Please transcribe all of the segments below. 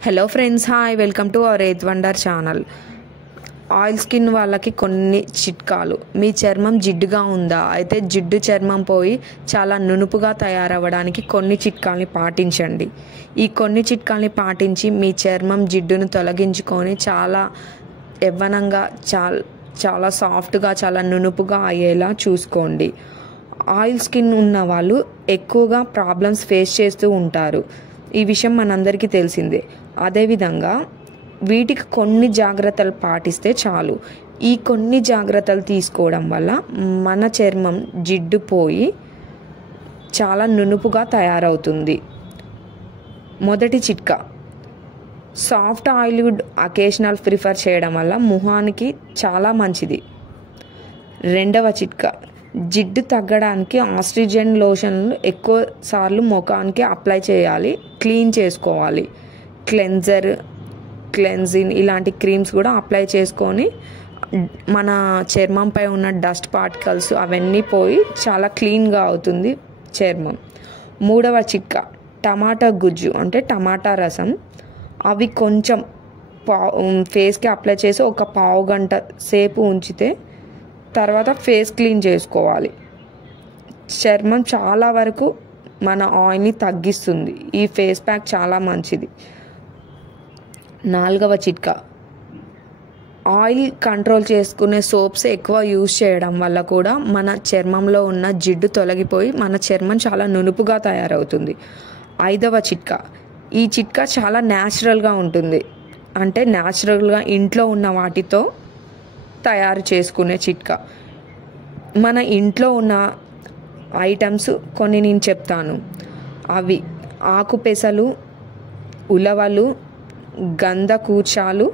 Hello friends, hi, welcome to our eighth wonder channel. Oil skin వాళ్ళకి కొన్ని చిట్కాలు. మీ చర్మం జిడ్డుగా ఉందా? అయితే జిడ్డు చర్మం పోయి చాలా నునుపుగా తయారవ్వడానికి కొన్ని చిట్కాల్ని పాటించండి. ఈ కొన్ని చిట్కాల్ని పాటించి మీ చర్మం జిడ్డును తొలగించుకొని చాలా యవ్వనంగా, చాలా సాఫ్ట్గా, చాలా నునుపుగా అయ్యేలా చూసుకోండి. ఆయిల్ స్కిన్ ఉన్న వాళ్ళు ఎక్కువగా ప్రాబ్లమ్స్ ఫేస్ చేస్తూ ఉంటారు. ఈ విషయం మనందరికీ తెలిసిందే. అదేవిధంగా వీటికి కొన్ని జాగ్రత్తలు పాటిస్తే చాలు. ఈ కొన్ని జాగ్రత్తలు తీసుకోవడం వల్ల మన చర్మం జిడ్డు పోయి చాలా నునుపుగా తయారవుతుంది. మొదటి చిట్కా, సాఫ్ట్ ఆయిల్ అకేషనల్ ప్రిఫర్ చేయడం వల్ల ముఖానికి చాలా మంచిది. రెండవ చిట్కా, జిడ్డు తగ్గడానికి ఆస్ట్రిజన్ లోషన్లు ఎక్కువ సార్లు ముఖానికి అప్లై చేయాలి, క్లీన్ చేసుకోవాలి. క్లెన్జిన్ ఇలాంటి క్రీమ్స్ కూడా అప్లై చేసుకొని మన చర్మంపై ఉన్న డస్ట్ పార్టికల్స్ అవన్నీ పోయి చాలా క్లీన్గా అవుతుంది చర్మం. మూడవ చిట్కా, టమాటా గుజ్జు అంటే టమాటా రసం. అవి కొంచెం ఫేస్కి అప్లై చేసి ఒక పావు గంట సేపు ఉంచితే తర్వాత ఫేస్ క్లీన్ చేసుకోవాలి. చర్మం చాలా వరకు మన ఆయిల్ని తగ్గిస్తుంది. ఈ ఫేస్ ప్యాక్ చాలా మంచిది. నాలుగవ చిట్కా, ఆయిల్ కంట్రోల్ చేసుకునే సోప్స్ ఎక్కువ యూజ్ చేయడం వల్ల కూడా మన చర్మంలో ఉన్న జిడ్డు తొలగిపోయి మన చర్మం చాలా నునుపుగా తయారవుతుంది. ఐదవ చిట్కా, ఈ చిట్కా చాలా న్యాచురల్గా ఉంటుంది. అంటే న్యాచురల్గా ఇంట్లో ఉన్న వాటితో తయారు చేసుకునే చిట్కా. మన ఇంట్లో ఉన్న ఐటమ్స్ కొన్ని నేను చెప్తాను. అవి ఆకుపెసలు, ఉలవలు, గంధకూచాలు,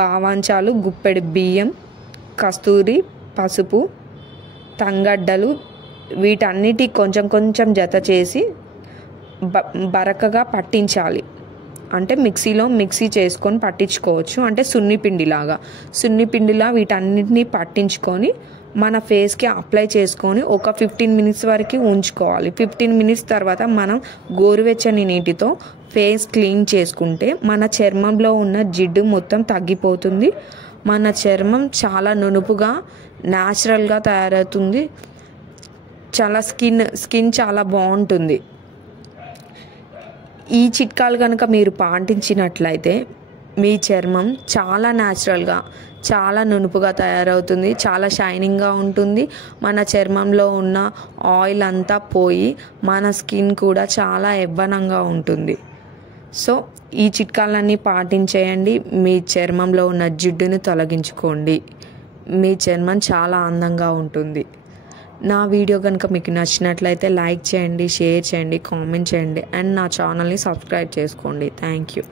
బావంచాలు, గుప్పెడు బియ్యం, కస్తూరి, పసుపు, తంగడ్డలు. వీటన్నిటి కొంచెం కొంచెం జత చేసి బరకగా పట్టించాలి. అంటే మిక్సీ చేసుకొని పట్టించుకోవచ్చు. అంటే సున్నిపిండిలా వీటన్నిటిని పట్టించుకొని మన ఫేస్కి అప్లై చేసుకొని ఒక 15 మినిట్స్ వరకు ఉంచుకోవాలి. 15 మినిట్స్ తర్వాత మనం గోరువెచ్చని నీటితో ఫేస్ క్లీన్ చేసుకుంటే మన చర్మంలో ఉన్న జిడ్డు మొత్తం తగ్గిపోతుంది. మన చర్మం చాలా నునుపుగా న్యాచురల్గా తయారవుతుంది. చాలా స్కిన్ చాలా బాగుంటుంది. ఈ చిట్కాలు కనుక మీరు పాటించినట్లయితే మీ చర్మం చాలా న్యాచురల్గా, చాలా నునుపుగా తయారవుతుంది, చాలా షైనింగ్గా ఉంటుంది. మన చర్మంలో ఉన్న ఆయిల్ అంతా పోయి మన స్కిన్ కూడా చాలా యవ్వనంగా ఉంటుంది. సో ఈ చిట్కాలన్నీ పాటించేయండి. మీ చర్మంలో ఉన్న జిడ్డుని తొలగించుకోండి. మీ చర్మం చాలా అందంగా ఉంటుంది. నా వీడియో కనుక మీకు నచ్చినట్లయితే లైక్ చేయండి, షేర్ చేయండి, కామెంట్ చేయండి అండ్ నా ఛానల్ని సబ్స్క్రైబ్ చేసుకోండి. Thank you.